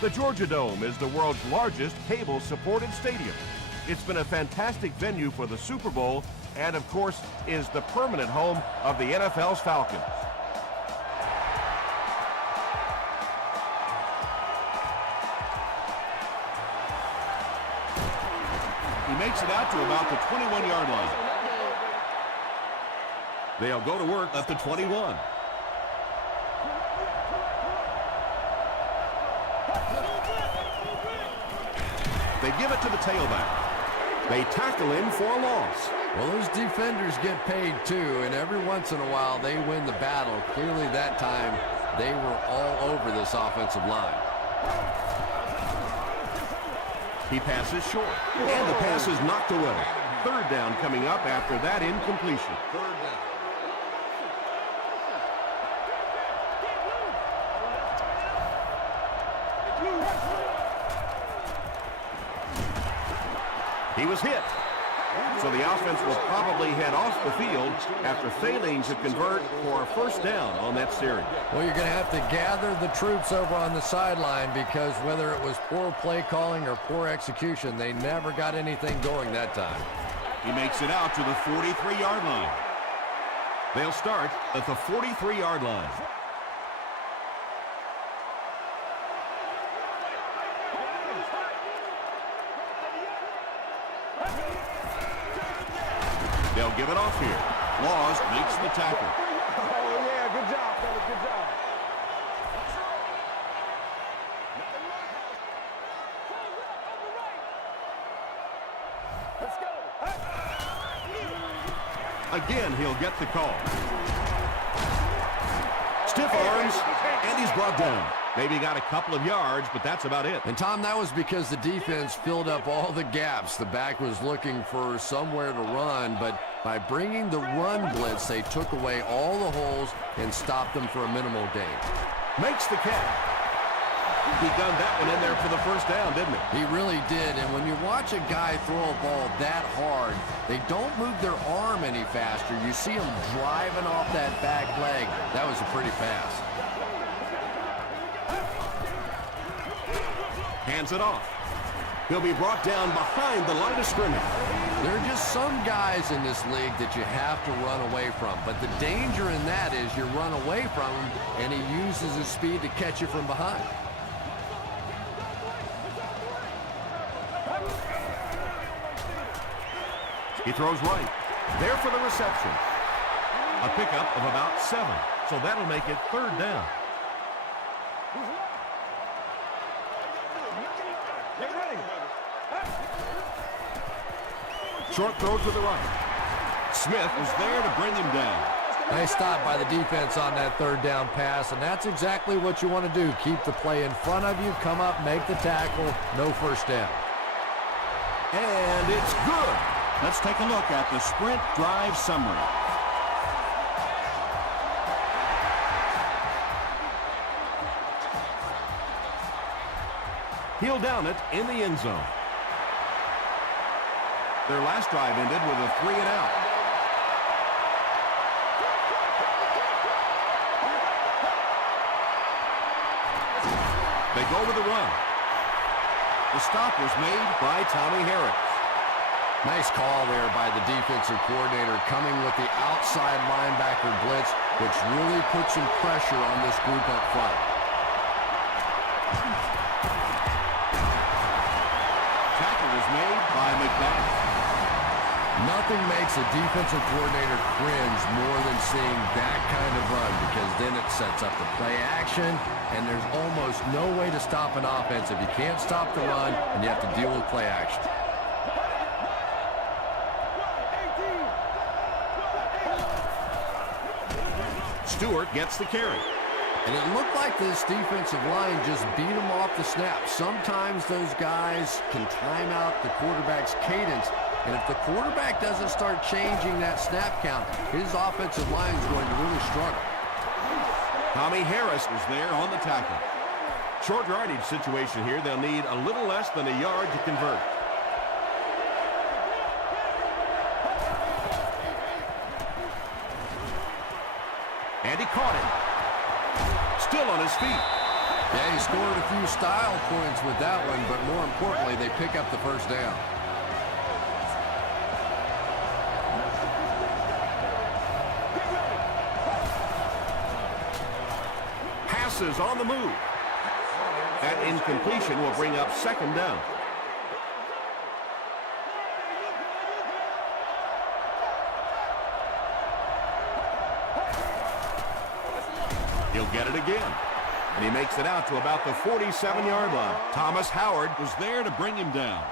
The Georgia Dome is the world's largest cable-supported stadium. It's been a fantastic venue for the Super Bowl and, of course, is the permanent home of the NFL's Falcons. He makes it out to about the 21-yard line. They'll go to work at the 21. They give it to the tailback. They tackle him for a loss. Well, those defenders get paid too, and every once in a while they win the battle. Clearly that time they were all over this offensive line. He passes short, and the pass is knocked away. Third down coming up after that incompletion. Third down. He was hit. So the offense will probably head off the field after failing to convert for a first down on that series. Well, you're going to have to gather the troops over on the sideline because whether it was poor play calling or poor execution, they never got anything going that time. He makes it out to the 43-yard line. They'll start at the 43-yard line. They'll give it off here. Laws makes the tackle. Oh, yeah, good job, fellas, good job. Let's go. Again, he'll get the call. Stiff arms, and he's brought down. Maybe got a couple of yards, but that's about it. And, Tom, that was because the defense filled up all the gaps. The back was looking for somewhere to run, but by bringing the run blitz, they took away all the holes and stopped them for a minimal gain. Makes the catch. He done that one in there for the first down, didn't he? He really did, and when you watch a guy throw a ball that hard, they don't move their arm any faster. You see them driving off that back leg. That was a pretty pass. Hands it off. He'll be brought down behind the line of scrimmage. There are just some guys in this league that you have to run away from, but the danger in that is you run away from him, and he uses his speed to catch you from behind. He throws right. There for the reception. A pickup of about 7. So that'll make it third down. Short throw to the right. Smith was there to bring him down. Nice stop by the defense on that third down pass, and that's exactly what you want to do. Keep the play in front of you, come up, make the tackle, no first down. And it's good. Let's take a look at the sprint drive summary. He'll down it in the end zone. Their last drive ended with a 3-and-out. They go with the run. The stop was made by Tommy Harris. Nice call there by the defensive coordinator, coming with the outside linebacker blitz, which really puts some pressure on this group up front. Tackle was made by McDonald. Nothing makes a defensive coordinator cringe more than seeing that kind of run, because then it sets up the play action, and there's almost no way to stop an offense if you can't stop the run and you have to deal with play action. Stewart gets the carry. And it looked like this defensive line just beat him off the snap. Sometimes those guys can time out the quarterback's cadence, and if the quarterback doesn't start changing that snap count, his offensive line is going to really struggle. Tommy Harris was there on the tackle. Short yardage situation here. They'll need a little less than a yard to convert. And he caught it. Still on his feet. Yeah, he scored a few style points with that one, but more importantly, they pick up the first down. Passes on the move. That incompletion will bring up second down. He'll get it again. And he makes it out to about the 47-yard line. Thomas Howard Was there to bring him down.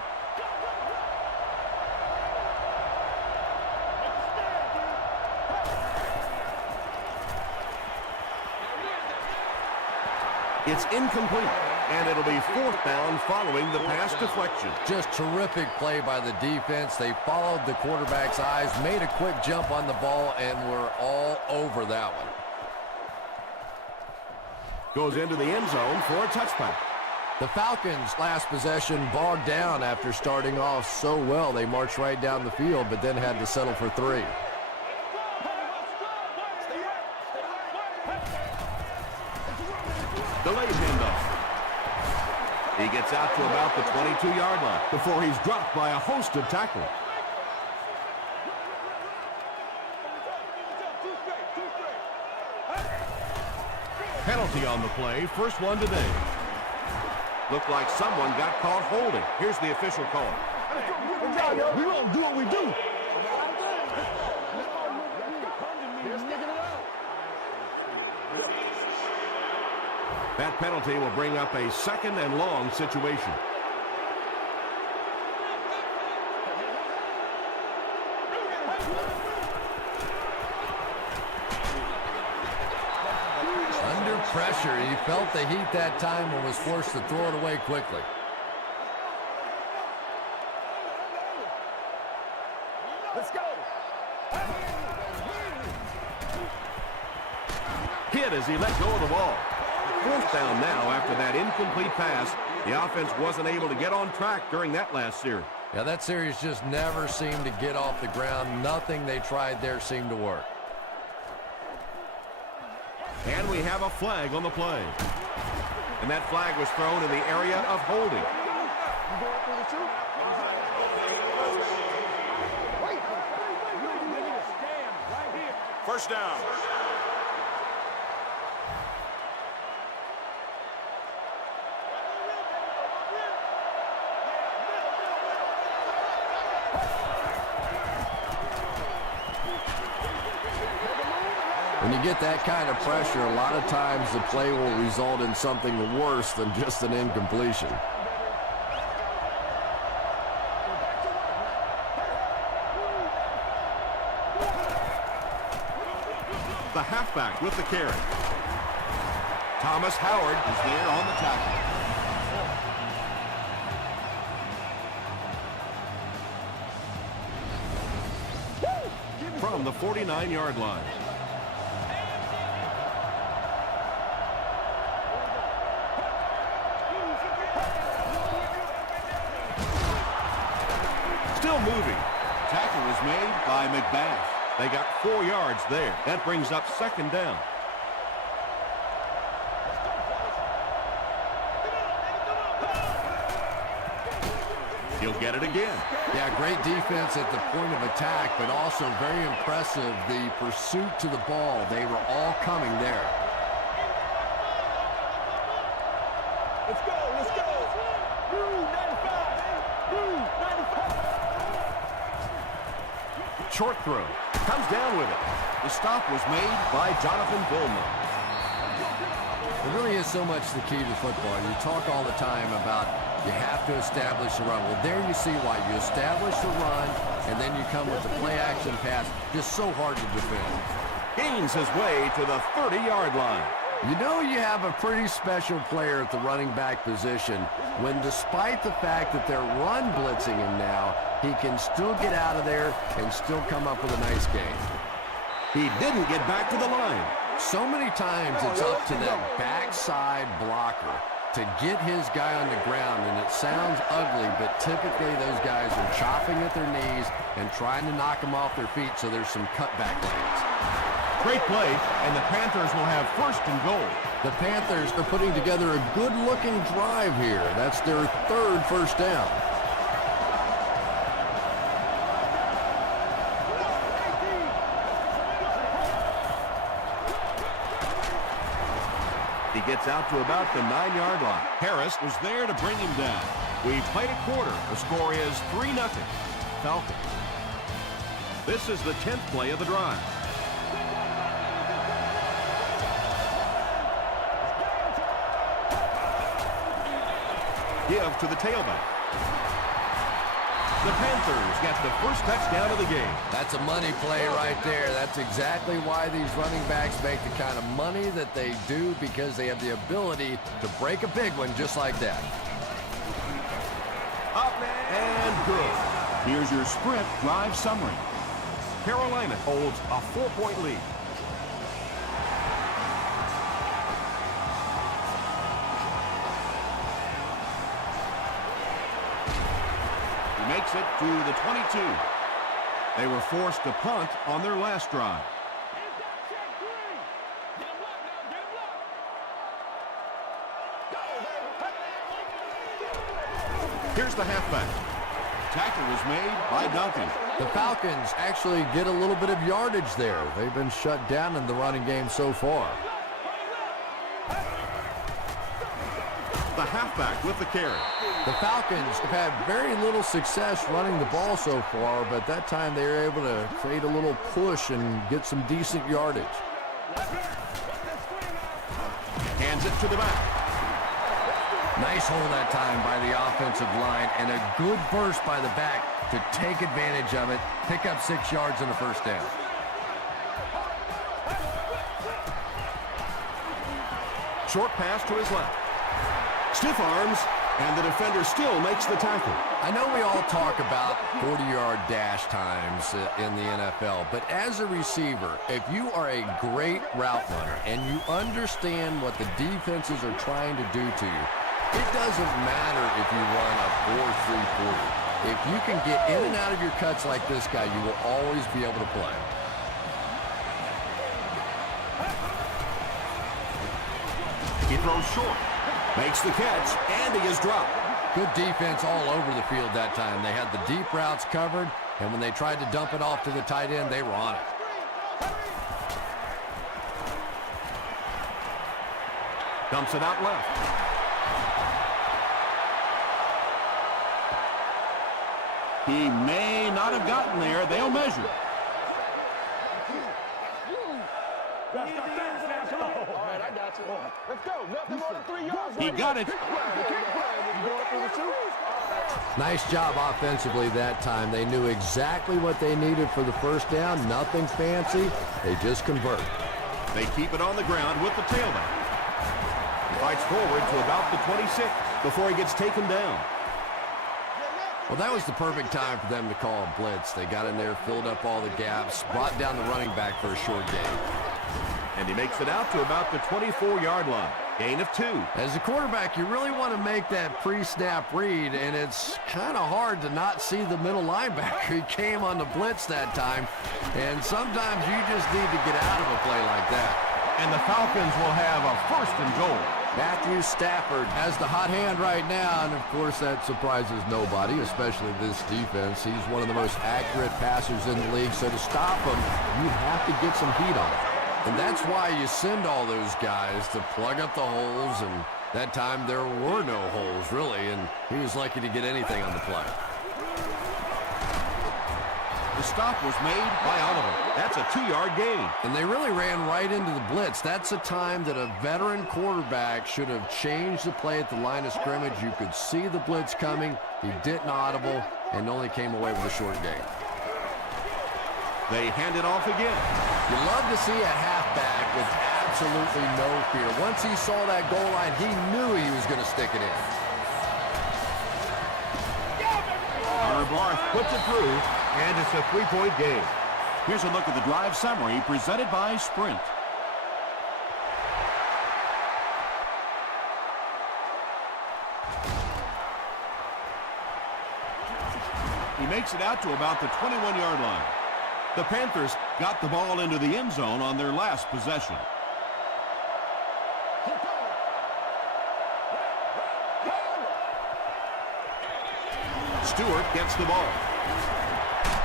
It's incomplete, and it'll be fourth down following the pass deflection. Just terrific play by the defense. They followed the quarterback's eyes, made a quick jump on the ball, and were all over that one. Goes into the end zone for a touchback. The Falcons' last possession bogged down after starting off so well. They marched right down the field, but then had to settle for 3. Delayed handoff. He gets out to about the 22-yard line before he's dropped by a host of tacklers. Penalty on the play, first one today. Looked like someone got caught holding. Here's the official call. We won't do what we do. That penalty will bring up a second and long situation. Under pressure, he felt the heat that time and was forced to throw it away quickly. Let's go. Hit as he let go of the ball. Fourth down now after that incomplete pass. The offense wasn't able to get on track during that last series. Yeah, that series just never seemed to get off the ground. Nothing they tried there seemed to work. And we have a flag on the play. And that flag was thrown in the area of holding. First down. When you get that kind of pressure, a lot of times the play will result in something worse than just an incompletion. The halfback with the carry. Thomas Howard is there on the tackle. From the 49-yard line. Still moving. Tackle was made by McBath. They got 4 yards there. That brings up second down. He'll get it again. Yeah, great defense at the point of attack, but also very impressive the pursuit to the ball. They were all coming there. Let's go. Let's go. Blue 95. Blue 95. Short throw. Comes down with it. The stop was made by Jonathan Billman. It really is so much the key to football. You talk all the time about you have to establish the run. Well, there you see why. You establish the run, and then you come with the play-action pass. Just so hard to defend. Gains his way to the 30-yard line. You know you have a pretty special player at the running back position when, despite the fact that they're run blitzing him now, he can still get out of there and still come up with a nice game. He didn't get back to the line. So many times it's up to that backside blocker to get his guy on the ground, and it sounds ugly, but typically those guys are chopping at their knees and trying to knock them off their feet, so there's some cutback lanes. Great play, and the Panthers will have first and goal. The Panthers are putting together a good-looking drive here. That's their third first down. He gets out to about the 9-yard line. Harris was there to bring him down. We've played a quarter. The score is 3-0. Falcons. This is the 10th play of the drive. Give to the tailback. The Panthers get the first touchdown of the game. That's a money play right there. That's exactly why these running backs make the kind of money that they do, because they have the ability to break a big one just like that. Up and good. Here's your sprint drive summary. Carolina holds a 4-point lead. He makes it to the 22. They were forced to punt on their last drive. Here's the halfback. Tackle was made by Duncan. The Falcons actually get a little bit of yardage there. They've been shut down in the running game so far. The halfback with the carry. The Falcons have had very little success running the ball so far, but that time they were able to create a little push and get some decent yardage. Hands it to the back. Nice hold that time by the offensive line, and a good burst by the back to take advantage of it, pick up 6 yards and a first down. Short pass to his left. Stiff arms, and the defender still makes the tackle. I know we all talk about 40-yard dash times in the NFL, but as a receiver, if you are a great route runner and you understand what the defenses are trying to do to you, it doesn't matter if you run a 4-3-40. If you can get in and out of your cuts like this guy, you will always be able to play. He throws short. Makes the catch, and he is dropped. Good defense all over the field that time. They had the deep routes covered, and when they tried to dump it off to the tight end, they were on it. Dumps it out left. He may not have gotten there. They'll measure. Let's go. Nothing more than 3 yards. He got it. Nice job offensively that time. They knew exactly what they needed for the first down. Nothing fancy. They just convert. They keep it on the ground with the tailback. He fights forward to about the 26 before he gets taken down. Well, that was the perfect time for them to call a blitz. They got in there, filled up all the gaps, brought down the running back for a short gain. And he makes it out to about the 24-yard line. Gain of 2. As a quarterback, you really want to make that pre-snap read, and it's kind of hard to not see the middle linebacker. He came on the blitz that time, and sometimes you just need to get out of a play like that. And the Falcons will have a first and goal. Matthew Stafford has the hot hand right now, and of course that surprises nobody, especially this defense. He's one of the most accurate passers in the league, so to stop him, you have to get some heat on him. And that's why you send all those guys to plug up the holes, and that time there were no holes, really, and he was lucky to get anything on the play. The stop was made by Oliver. That's a 2-yard gain. And they really ran right into the blitz. That's a time that a veteran quarterback should have changed the play at the line of scrimmage. You could see the blitz coming. He didn't audible and only came away with a short gain. They hand it off again. You love to see a halfback with absolutely no fear. Once he saw that goal line, he knew he was going to stick it in. Barth puts it through, and it's a 3-point game. Here's a look at the drive summary presented by Sprint. He makes it out to about the 21-yard line. The Panthers got the ball into the end zone on their last possession. Stewart gets the ball.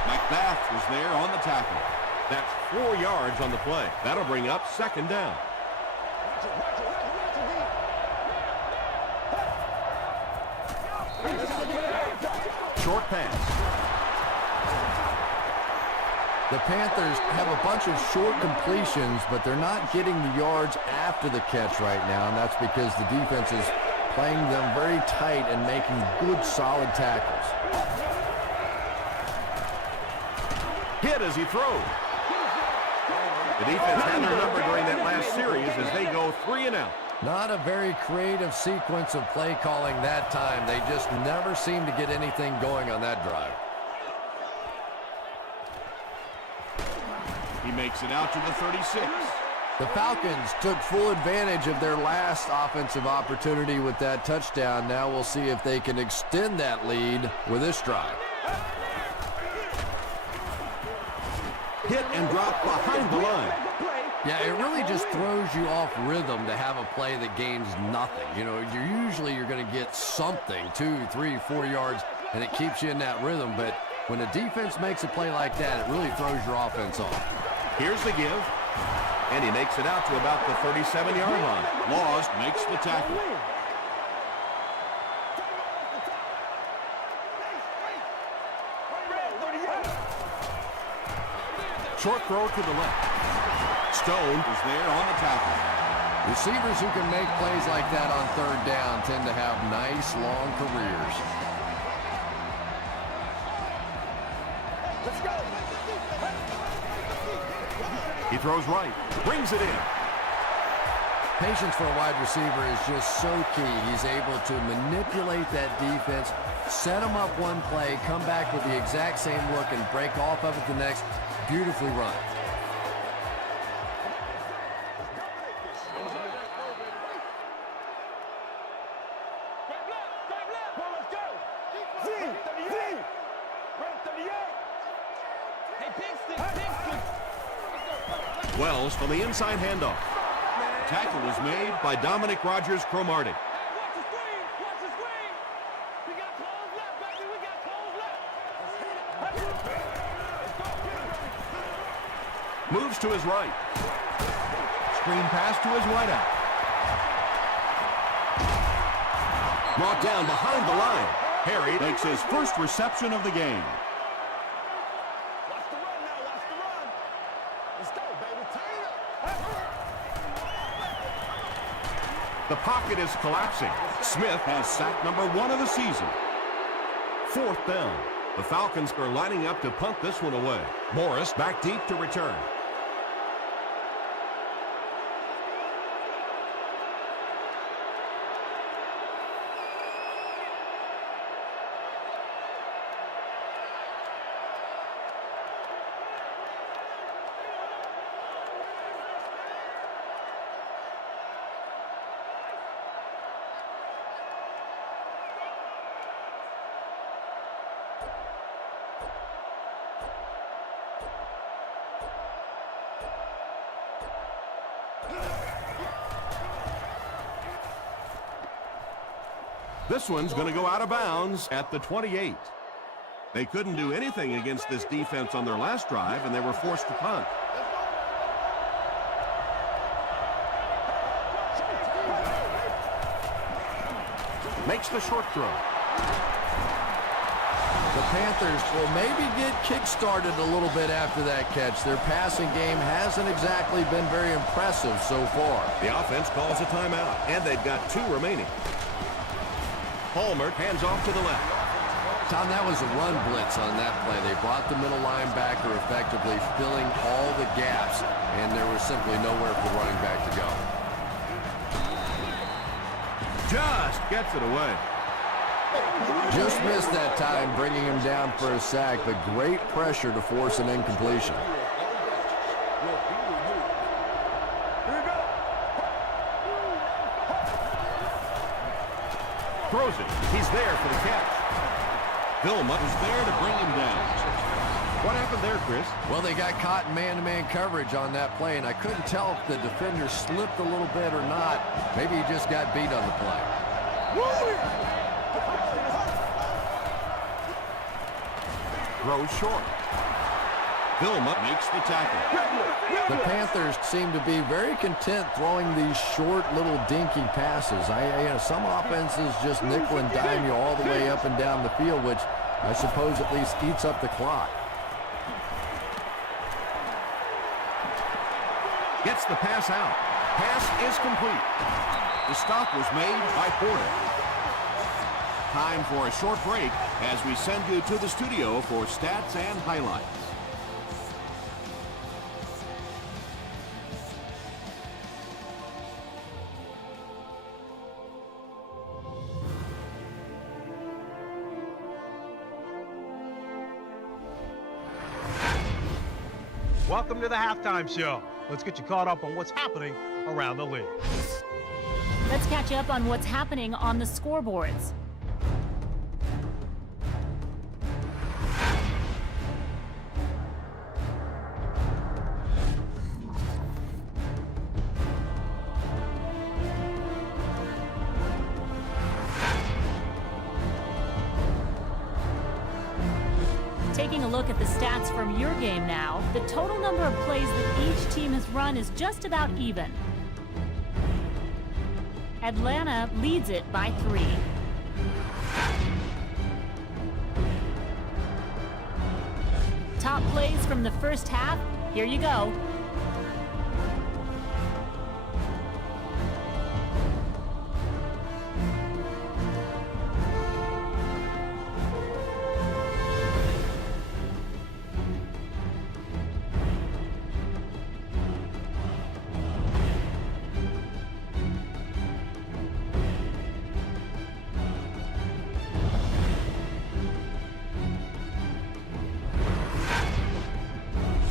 McBath was there on the tackle. That's 4 yards on the play. That'll bring up second down. Short pass. The Panthers have a bunch of short completions, but they're not getting the yards after the catch right now, and that's because the defense is playing them very tight and making good, solid tackles. Hit as he throws. The defense had their number during that last series as they go 3 and out. Not a very creative sequence of play calling that time. They just never seem to get anything going on that drive. He makes it out to the 36. The Falcons took full advantage of their last offensive opportunity with that touchdown. Now we'll see if they can extend that lead with this drive. Hit and drop behind the line. Yeah, it really just throws you off rhythm to have a play that gains nothing. You know, you're going to get something, 2, 3, 4 yards, and it keeps you in that rhythm. But when a defense makes a play like that, it really throws your offense off. Here's the give, and he makes it out to about the 37-yard line. Laws makes the tackle. Short throw to the left. Stone is there on the tackle. Receivers who can make plays like that on third down tend to have nice, long careers. Let's go. He throws right, brings it in. Patience for a wide receiver is just so key. He's able to manipulate that defense, set them up one play, come back with the exact same look, and break off of it the next. Beautifully run. Wells from the inside handoff. Tackle is made by Dominic Rodgers-Cromartie. Moves to his right. Screen pass to his wideout. brought down behind the line. Harry makes his first reception of the game. Watch the run now, watch the run. Let's go, baby. Turn it up. The pocket is collapsing. Smith has sack number 1 of the season. 4th down. The Falcons are lining up to punt this one away. Morris back deep to return. This one's going to go out of bounds at the 28. They couldn't do anything against this defense on their last drive, and they were forced to punt. Makes the short throw. The Panthers will maybe get kick-started a little bit after that catch. Their passing game hasn't exactly been very impressive so far. The offense calls a timeout, and they've got 2 remaining. Palmer hands off to the left. Tom, that was a run blitz on that play. They brought the middle linebacker effectively filling all the gaps, and there was simply nowhere for the running back to go. Just gets it away. Just missed that time, bringing him down for a sack, but great pressure to force an incompletion. Throws it. He's there for the catch. Vilma is there to bring him down. What happened there, Chris? Well, they got caught in man-to-man coverage on that play, and I couldn't tell if the defender slipped a little bit or not. Maybe he just got beat on the play. Throws short. Vilma makes the tackle. The Panthers seem to be very content throwing these short little dinky passes. Some offenses just nickel and dime you all the way up and down the field, which I suppose at least eats up the clock. Gets the pass out. Pass is complete. The stop was made by Porter. Time for a short break as we send you to the studio for stats and highlights. Welcome to the halftime show. Let's get you caught up on what's happening around the league. Let's catch you up on what's happening on the scoreboards. Taking a look at the stats from your game now, the total number of plays that each team has run is just about even. Atlanta leads it by 3. Top plays from the first half, here you go.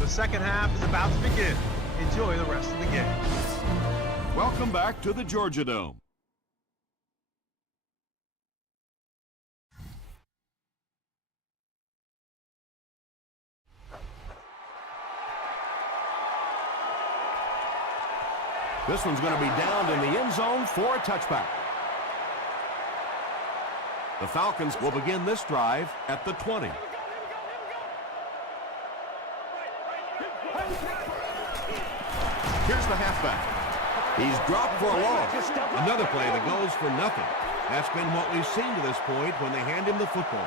The second half is about to begin. Enjoy the rest of the game. Welcome back to the Georgia Dome. This one's going to be downed in the end zone for a touchback. The Falcons will begin this drive at the 20. Here's the halfback. He's dropped for a loss. Another play that goes for nothing. That's been what we've seen to this point when they hand him the football.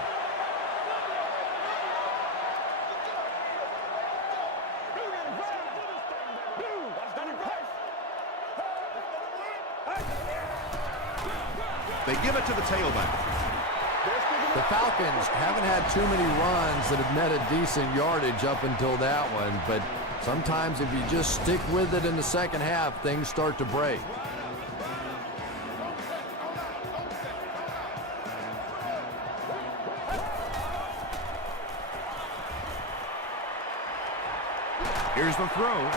They give it to the tailback. The Falcons haven't had too many runs that have netted decent yardage up until that one, but sometimes if you just stick with it in the second half, things start to break. Here's the throw.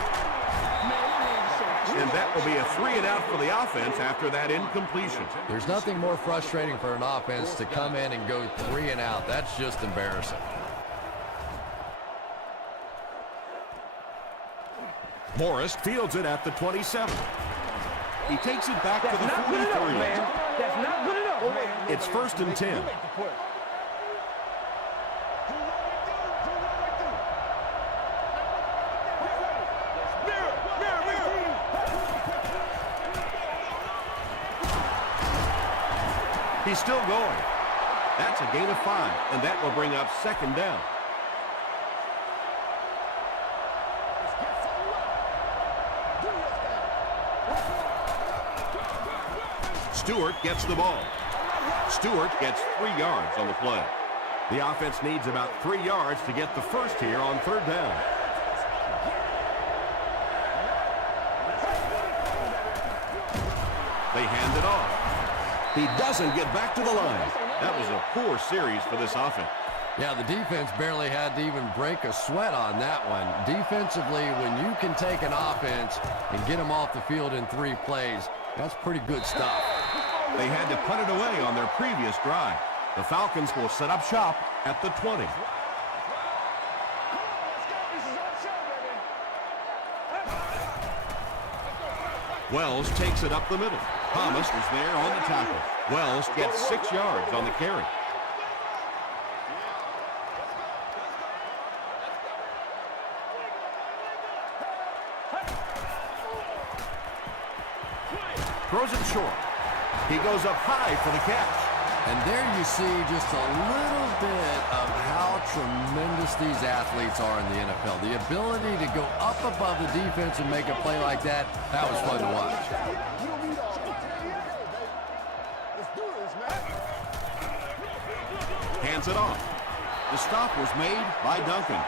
And that will be a 3-and-out for the offense after that incompletion. There's nothing more frustrating for an offense to come in and go 3-and-out. That's just embarrassing. Morris fields it at the 27. He takes it back to the 43. That's not good enough, man. It's 1st and 10. He's still going. That's a gain of 5, and that will bring up 2nd down. Stewart gets the ball. Stewart gets 3 yards on the play. The offense needs about 3 yards to get the first here on 3rd down. They hand it off. He doesn't get back to the line. That was a poor series for this offense. Yeah, the defense barely had to even break a sweat on that one. Defensively, when you can take an offense and get them off the field in 3 plays, that's pretty good stuff. They had to punt it away on their previous drive. The Falcons will set up shop at the 20. Wells takes it up the middle. Thomas was there on the tackle. Wells gets 6 yards on the carry. Throws it short. He goes up high for the catch. And there you see just a little bit of how tremendous these athletes are in the NFL. The ability to go up above the defense and make a play like that, that was fun to watch. Hands it off. The stop was made by Duncan.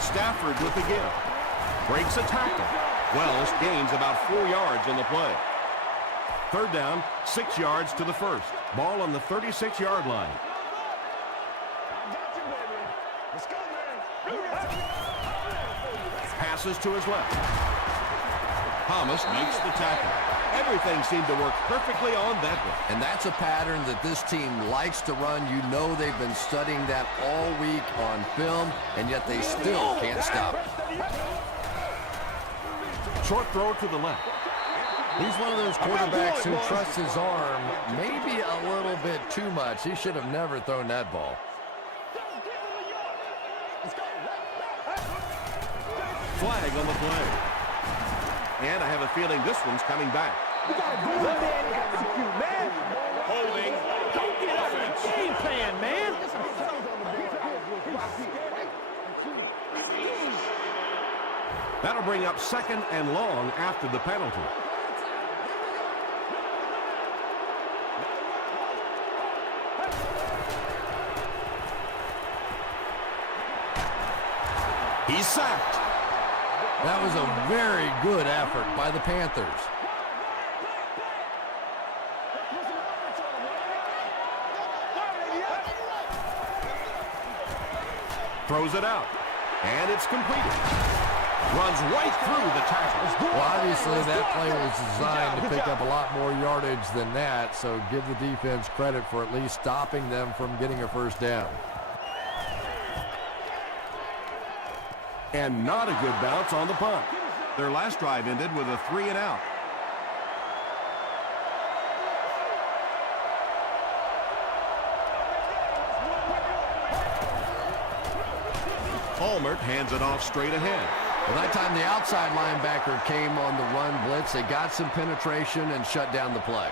Stafford with the give. Breaks a tackle. Wells gains about 4 yards on the play. Third down, 6 yards to the first. Ball on the 36-yard line. Passes to his left. Thomas makes the tackle. Everything seemed to work perfectly on that one. And that's a pattern that this team likes to run. You know they've been studying that all week on film, and yet they still can't stop it. Short throw to the left. He's one of those quarterbacks who trusts his arm maybe a little bit too much. He should have never thrown that ball. Flag on the play. And I have a feeling this one's coming back. You gotta go up there and execute, man. Holding. Don't get out of the game plan, man. That'll bring up second and long after the penalty. He's sacked. That was a very good effort by the Panthers. Throws it out. And it's completed. Runs right through the tackles. Well, obviously that play was designed to pick up a lot more yardage than that, so give the defense credit for at least stopping them from getting a first down. And not a good bounce on the punt. Their last drive ended with a 3-and-out. Allmert hands it off straight ahead. Well, that time the outside linebacker came on the run blitz. They got some penetration and shut down the play.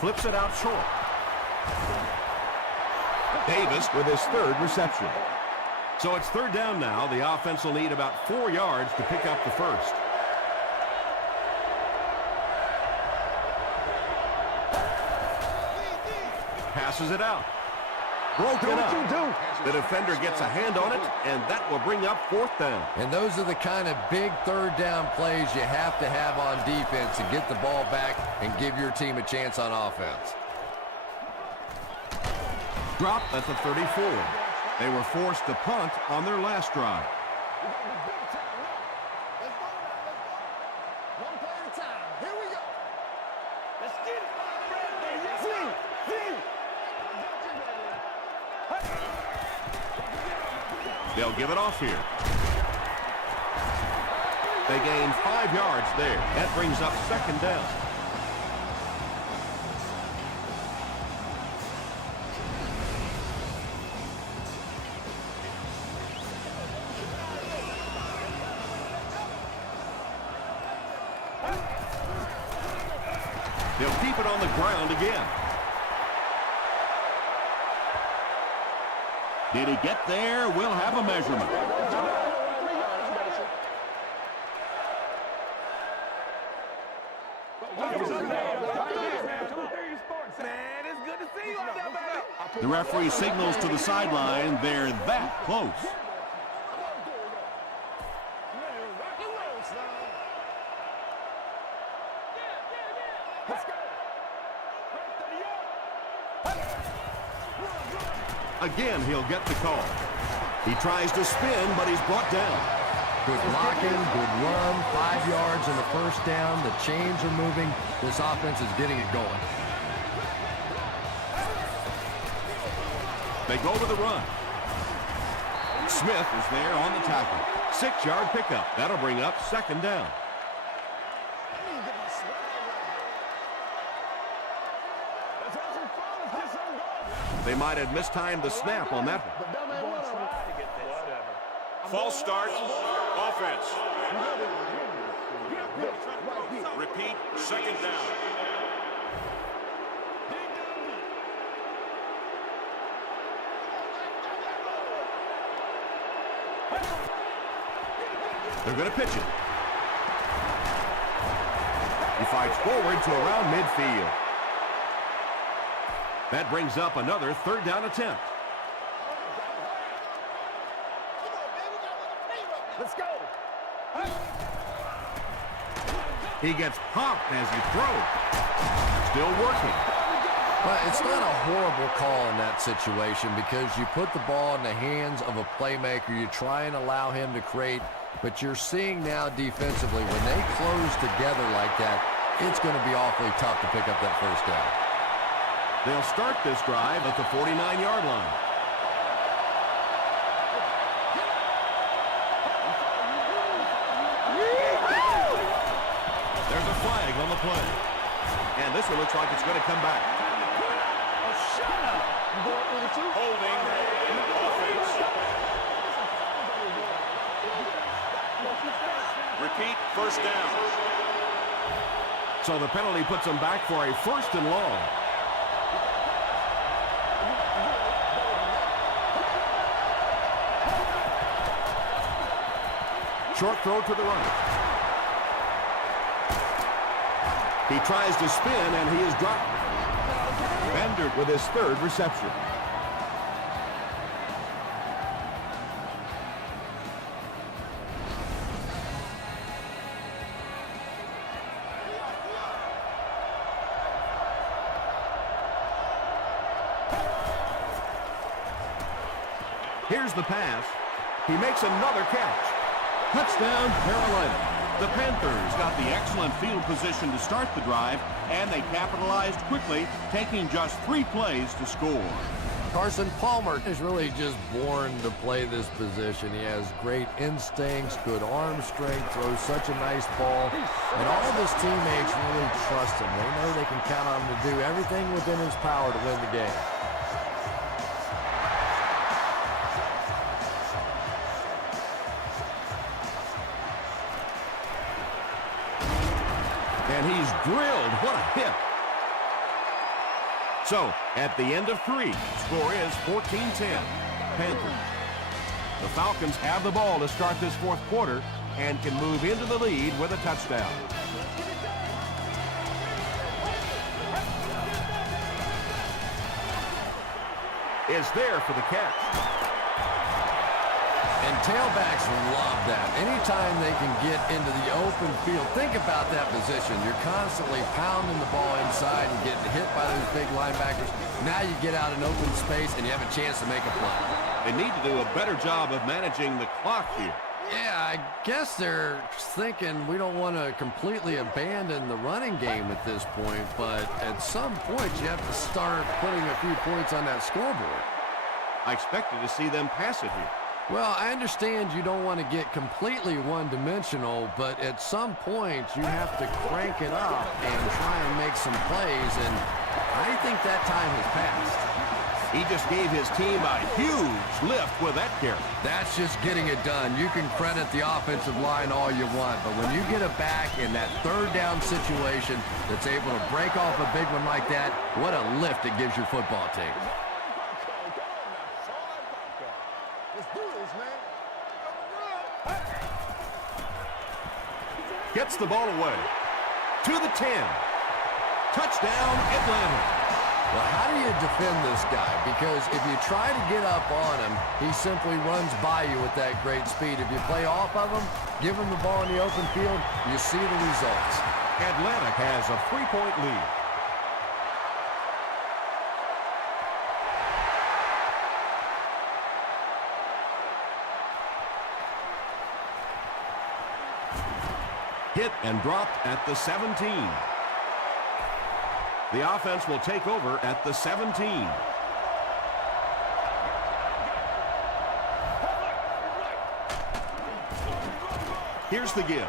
Flips it out short. Davis with his third reception. So it's third down now. The offense will need about 4 yards to pick up the first. Passes it out. Broken up. The defender gets a hand on it, and that will bring up fourth down. And those are the kind of big third down plays you have to have on defense to get the ball back and give your team a chance on offense. Drop at the 34. They were forced to punt on their last drive. One play at a time. Here we go. Let's get it. They'll give it off here. They gain 5 yards there. That brings up second down. They'll keep it on the ground again. Did he get there? We'll have a measurement. The referee signals to the sideline. They're that close. Again, he'll get the call. He tries to spin, but he's brought down. Good blocking, good run, 5 yards and a first down. The chains are moving. This offense is getting it going. They go with the run. Smith is there on the tackle. 6-yard pickup. That'll bring up second down. They might have mistimed the snap on that one. False start. Offense. Repeat. Second down. They're going to pitch it. He fights forward to around midfield. That brings up another third down attempt. Let's go. He gets popped as he throws. Still working. Well, it's not a horrible call in that situation because you put the ball in the hands of a playmaker. You try and allow him to create, but you're seeing now defensively when they close together like that, it's going to be awfully tough to pick up that first down. They'll start this drive at the 49-yard line. There's a flag on the play. And this one looks like it's going to come back. Holding. Offense. Repeat. First down. So the penalty puts them back for a first and long. Short throw to the right. He tries to spin, and he is dropped. Bender with his third reception. Here's the pass. He makes another catch. Touchdown, Carolina. The Panthers got the excellent field position to start the drive, and they capitalized quickly, taking just 3 plays to score. Carson Palmer is really just born to play this position. He has great instincts, good arm strength, throws such a nice ball, and all of his teammates really trust him. They know they can count on him to do everything within his power to win the game. And he's drilled. What a hit. So, at the end of 3, score is 14-10. Panthers. The Falcons have the ball to start this fourth quarter and can move into the lead with a touchdown. Is there for the catch. And tailbacks love that. Anytime they can get into the open field, think about that position. You're constantly pounding the ball inside and getting hit by those big linebackers. Now you get out in open space and you have a chance to make a play. They need to do a better job of managing the clock here. Yeah, I guess they're thinking we don't want to completely abandon the running game at this point, but at some point you have to start putting a few points on that scoreboard. I expected to see them pass it here. Well, I understand you don't want to get completely one-dimensional, but at some point you have to crank it up and try and make some plays, and I think that time has passed. He just gave his team a huge lift with that carry. That's just getting it done. You can credit the offensive line all you want, but when you get it back in that third down situation that's able to break off a big one like that, what a lift it gives your football team. Gets the ball away. To the 10. Touchdown, Atlanta. Well, how do you defend this guy? Because if you try to get up on him, he simply runs by you with that great speed. If you play off of him, give him the ball in the open field, you see the results. Atlanta has a 3-point lead. hit and dropped at the 17. The offense will take over at the 17. Here's the give.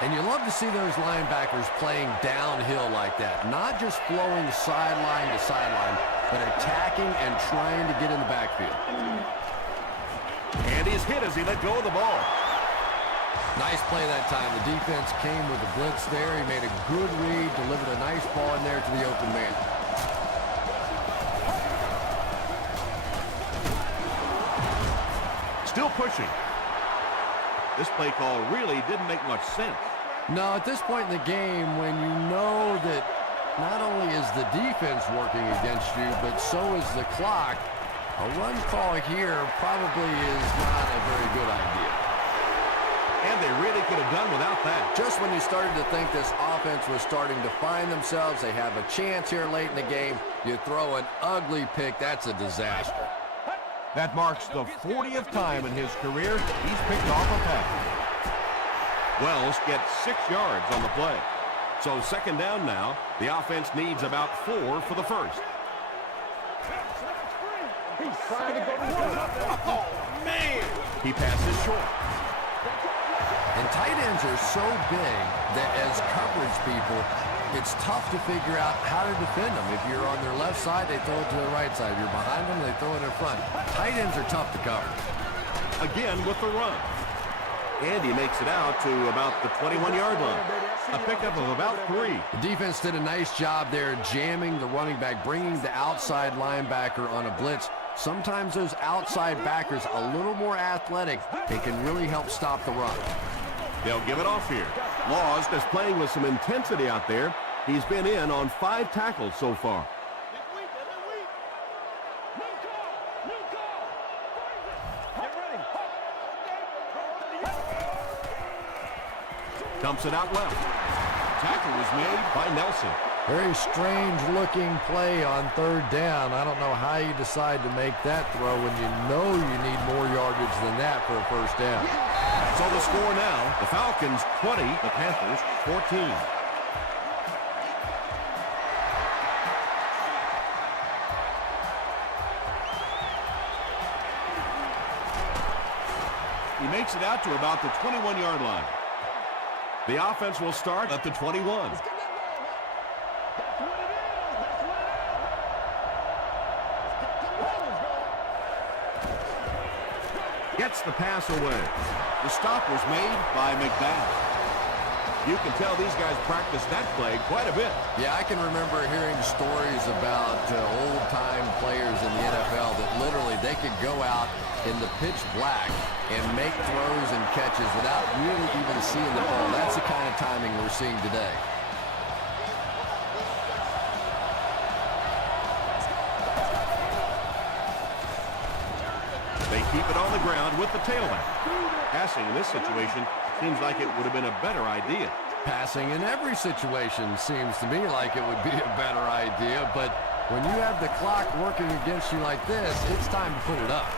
And you love to see those linebackers playing downhill like that. Not just flowing sideline to sideline, but attacking and trying to get in the backfield. And he's hit as he let go of the ball. Nice play that time. The defense came with a blitz there. He made a good read, delivered a nice ball in there to the open man. Still pushing. This play call really didn't make much sense. No, at this point in the game, when you know that not only is the defense working against you, but so is the clock, a run call here probably is not a very good idea. And they really could have done without that. Just when you started to think this offense was starting to find themselves, they have a chance here late in the game, you throw an ugly pick, that's a disaster. That marks the 40th time in his career he's picked off a pass. Wells gets 6 yards on the play. So second down now. The offense needs about 4 for the first. He's trying to go to work. Oh, man. He passes short. And tight ends are so big that as coverage people, it's tough to figure out how to defend them. If you're on their left side, they throw it to their right side. If you're behind them, they throw it in front. Tight ends are tough to cover. Again with the run. And he makes it out to about the 21-yard line. A pickup of about 3. The defense did a nice job there jamming the running back, bringing the outside linebacker on a blitz. Sometimes those outside backers a little more athletic. They can really help stop the run. They'll give it off here. Laws is playing with some intensity out there. He's been in on 5 tackles so far. Dumps it out left. Tackle was made by Nelson. Very strange looking play on third down. I don't know how you decide to make that throw when you know you need more yardage than that for a first down. So the score now, the Falcons 20, the Panthers 14. He makes it out to about the 21-yard line. The offense will start at the 21. Gets the pass away. The stop was made by McBath. You can tell these guys practiced that play quite a bit. Yeah, I can remember hearing stories about old-time players in the NFL that literally they could go out in the pitch black and make throws and catches without really even seeing the ball. That's the kind of timing we're seeing today. They keep it on the ground with the tailback. Passing in this situation seems like it would have been a better idea. Passing in every situation seems to me like it would be a better idea, but when you have the clock working against you like this, it's time to put it up.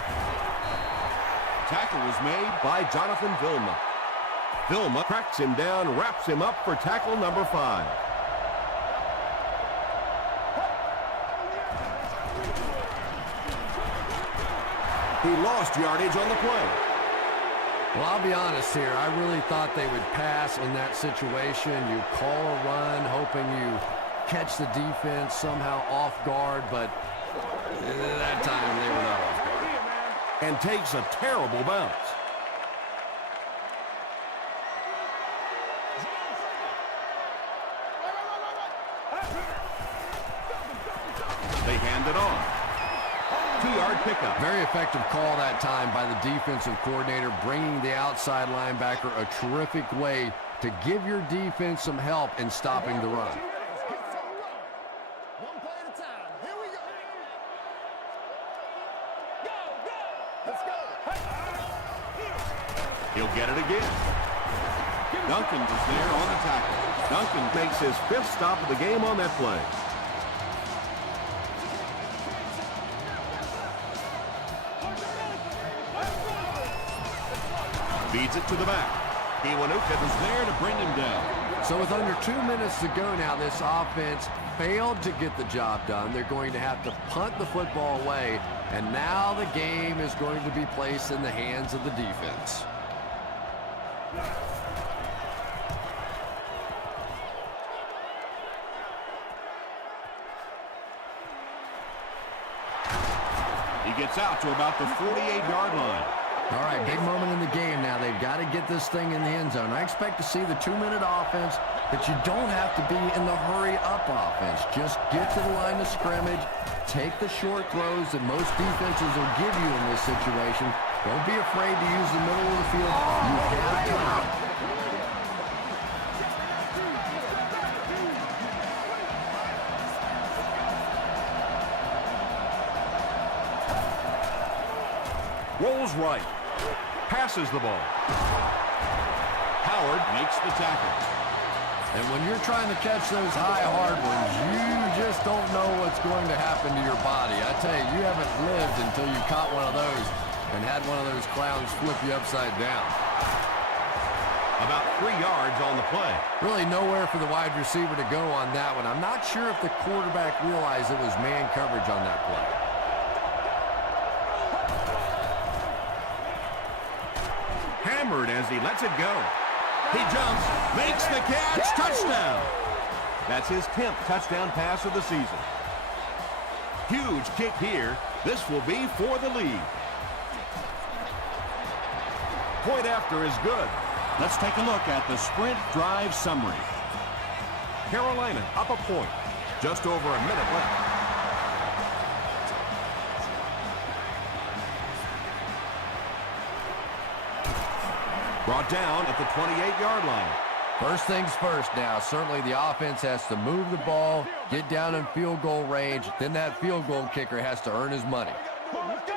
Tackle was made by Jonathan Vilma. Vilma cracks him down, wraps him up for tackle number 5. He lost yardage on the play. Well, I'll be honest here. I really thought they would pass in that situation. You call a run, hoping you catch the defense somehow off guard, but that time they were not off guard. And takes a terrible bounce. They hand it off. 2-yard pickup. Very effective call that time by the defensive coordinator, bringing the outside linebacker a terrific way to give your defense some help in stopping the run. One play at a time. Here we go. Go, go. Let's go. He'll get it again. Duncan is there on the tackle. Duncan makes his 5th stop of the game on that play. Feeds it to the back. Kiwanuka was there to bring him down. So with under 2 minutes to go now, this offense failed to get the job done. They're going to have to punt the football away, and now the game is going to be placed in the hands of the defense. He gets out to about the 48-yard line. All right, big moment in the game now. They've got to get this thing in the end zone. I expect to see the 2-minute offense, but you don't have to be in the hurry-up offense. Just get to the line of scrimmage, take the short throws that most defenses will give you in this situation. Don't be afraid to use the middle of the field. You have time. Rolls right. Passes the ball. Howard makes the tackle. And when you're trying to catch those high, hard ones, you just don't know what's going to happen to your body. I tell you, you haven't lived until you caught one of those and had one of those clowns flip you upside down. About 3 yards on the play. Really nowhere for the wide receiver to go on that one. I'm not sure if the quarterback realized it was man coverage on that play. Hammered as he lets it go. He jumps, makes the catch, touchdown. That's his 10th touchdown pass of the season. Huge kick here. This will be for the lead. Point after is good. Let's take a look at the sprint drive summary. Carolina up a point. Just over a minute left. Brought down at the 28-yard line. First things first now. Certainly the offense has to move the ball, get down in field goal range. Then that field goal kicker has to earn his money. Let's go.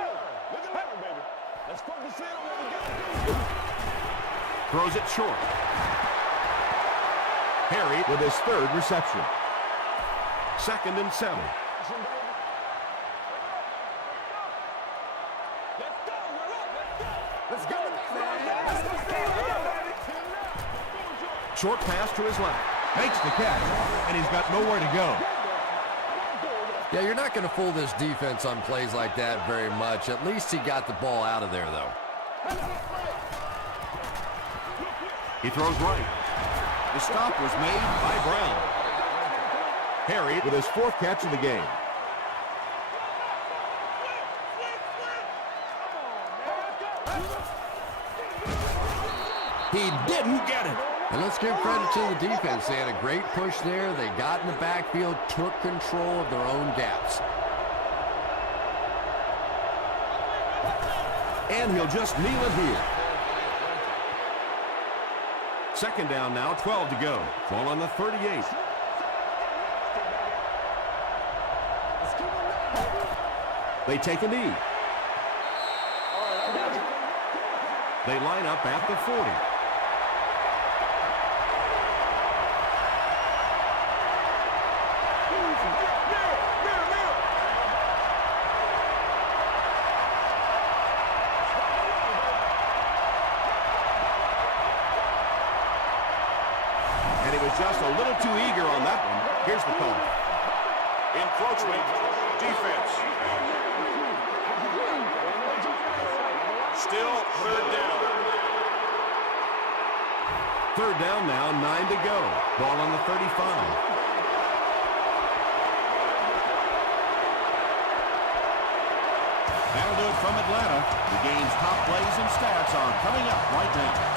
Look at that, baby. Let's focus in on what we got. Throws it short. Harry with his 3rd reception. 2nd and 7. Let's go. Short pass to his left. Makes the catch, and he's got nowhere to go. Yeah, you're not going to fool this defense on plays like that very much. At least he got the ball out of there, though. He throws right. The stop was made by Brown. Harry with his 4th catch of the game. He didn't get it. And let's give credit to the defense. They had a great push there. They got in the backfield, took control of their own gaps. And he'll just kneel it here. 2nd down now, 12 to go. Ball on the 38. They take a knee. They line up at the 40. And he was just a little too eager on that one. Here's the call. Encroachment, defense. Still 3rd down. 3rd down now, 9 to go. Ball on the 35. That'll do it from Atlanta. The game's top plays and stats are coming up right now.